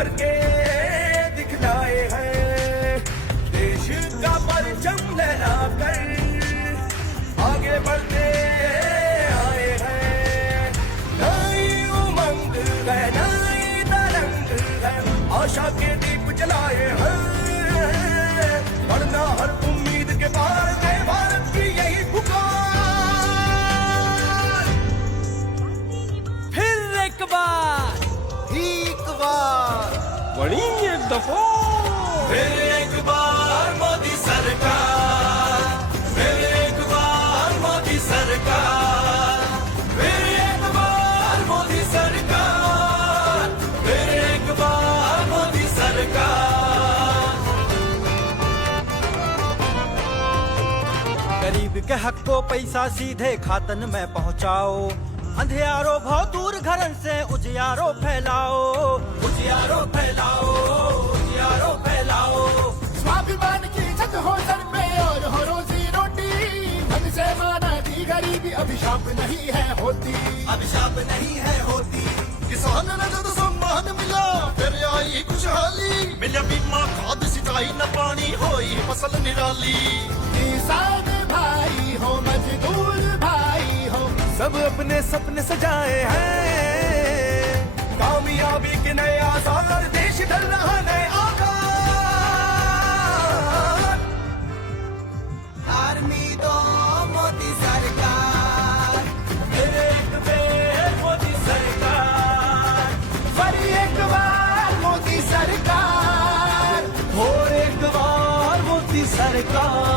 करके दिखलाए हैं, देश का परचम लहराकर आगे बढ़ते आए हैं। नई उमंग है, नई तरंग है, आशा के दीप जलाए हैं, बढ़ना हर उम्मीद के पार है भारत की यही पुकार। फिर एक बार बड़ी एक दफा फिर एक बार मोदी सरकार, फिर एक बार मोदी सरकार, फिर एक बार मोदी सरकार, फिर एक बार मोदी सरकार। गरीब के हक को पैसा सीधे खातन में पहुंचाओ, अंधियारो बहुत दूर घरन से उजियारो फैलाओ, उजियारो फैलाओ, उजियारो फैलाओ। स्वाभिमान की छत हो सर पे और हो रोजी रोटी, धन से माना दी गरीबी अभिशाप नहीं है होती, अभिशाप नहीं है होती। किसान ने जब सम्मान मिला फिर आई खुशहाली, मिला बीमा खाद सिंचाई न पानी होई फसल निराली। किसान भाई हो मजदूर भाई हो, सब अपने सपने सजाए हैं, कामयाबी के नए आसार, देश ढल रहा नए आकार। आर्मी दो मोदी सरकार, फिर एक बार मोदी सरकार, फिर एक बार मोदी सरकार, और एक बार मोदी सरकार।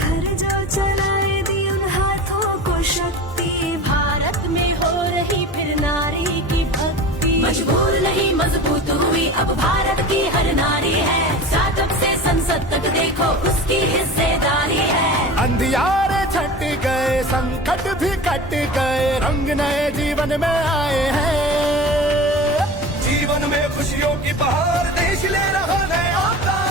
घर जो चलाए दी उन हाथों को शक्ति, भारत में हो रही फिर नारी की भक्ति। मजबूर नहीं मजबूत हुई अब भारत की हर नारी है, स्टार्टअप से संसद तक देखो उसकी हिस्सेदारी है। अंधियारे छट गए संकट भी कट गए, रंग नए जीवन में आए हैं, जीवन में खुशियों की बहार, देश ले रहा नए अवतार।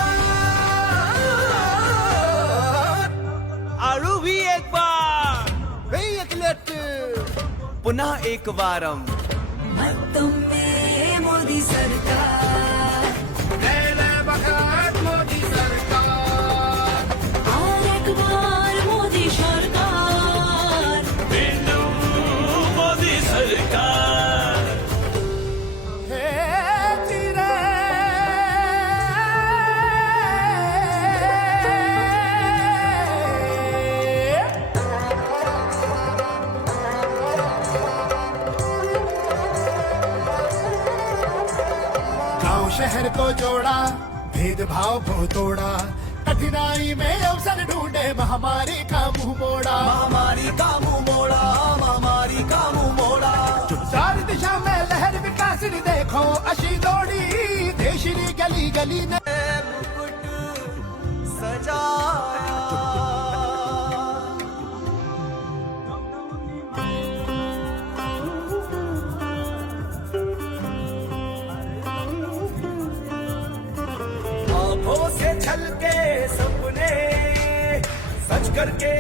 आड़ू भी एक बार, पुनः एक बारम। तुम में मोदी सरकार, मोदी सरकार, और एक बार मोदी सरकार, मोदी सरकार। हे चिरे गांव शहर को जोड़ा, भेदभाव को तोड़ा, कठिनाई में अवसर ढूंढे, महामारी का मुंह मोड़ा, महामारी का मुंह मोड़ा, महामारी का मुंह मोड़ा। चार दिशा में लहर विकास देखो अशी दौड़ी, देशनी गली गली ने सजाया आंखों से छलके सपने सच करके